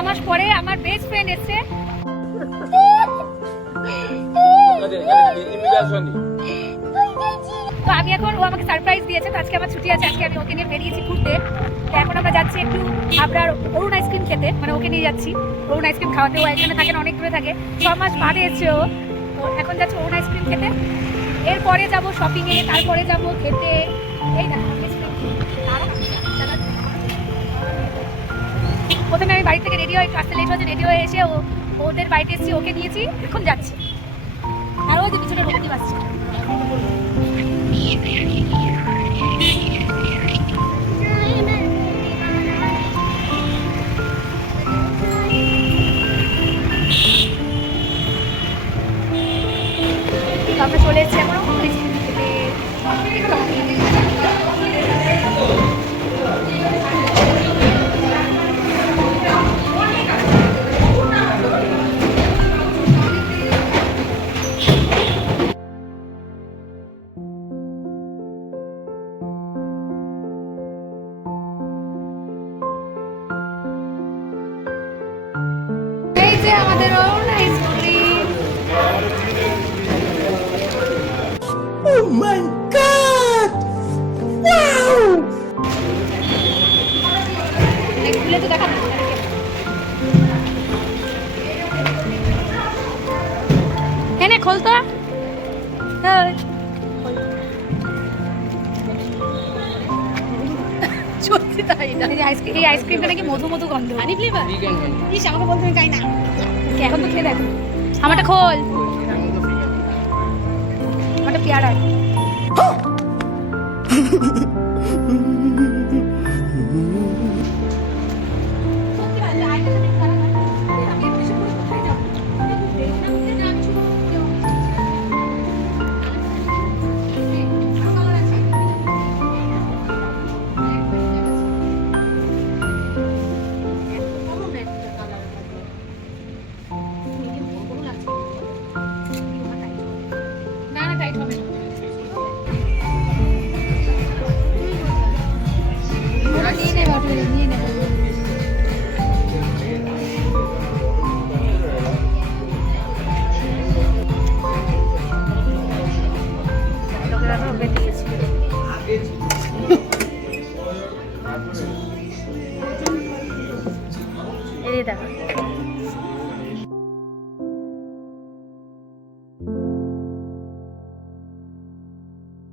6 মাস পরে আমার best friend এসেছে। তো আমি এখন, ও আমাকে সারপ্রাইজ দিয়েছে, তো আজকে আমার ছুটি আছে, আজকে আমি ওকে নিয়ে বেরিয়েছি ঘুরতে। তো এখন আমরা যাচ্ছি একটু আবরার অরুণ আইসক্রিম খেতে, মানে ওকে নিয়ে যাচ্ছি অরুণ আইসক্রিম খাওয়াতে। ও এখানে থাকেন, অনেক দূরে থাকে, 6 মাস বাদে এসছে ও। তো এখন যাচ্ছে অরুণ আইসক্রিম খেতে, এরপরে যাবো শপিংয়ে, তারপরে যাবো খেতে। এই না প্রথমে আমি বাড়ি থেকে রেডি হয়ে, আসতে লেট হচ্ছে, রেডি হয়ে এসে ওদের বাড়িতে এসেছি, ওকে নিয়েছি, এখন যাচ্ছি। আর ওই যে পিছনে রোগী বাসছে। আমরা চলে এসেছি এখন এই যে আমাদের অরুণ ice cream. Oh my God! Wow! খুলে তো দেখা এনে খোলতো সত্যি তাই না। এই আইসক্রিমটা নাকি মধু মধু গন্ধ, হানি ফ্লেভার। ইস, আমাকে বলতে আমি খাই না, এখন তো খেয়ে দেখো। আমারটা খোল, আমারটা পেয়ারা।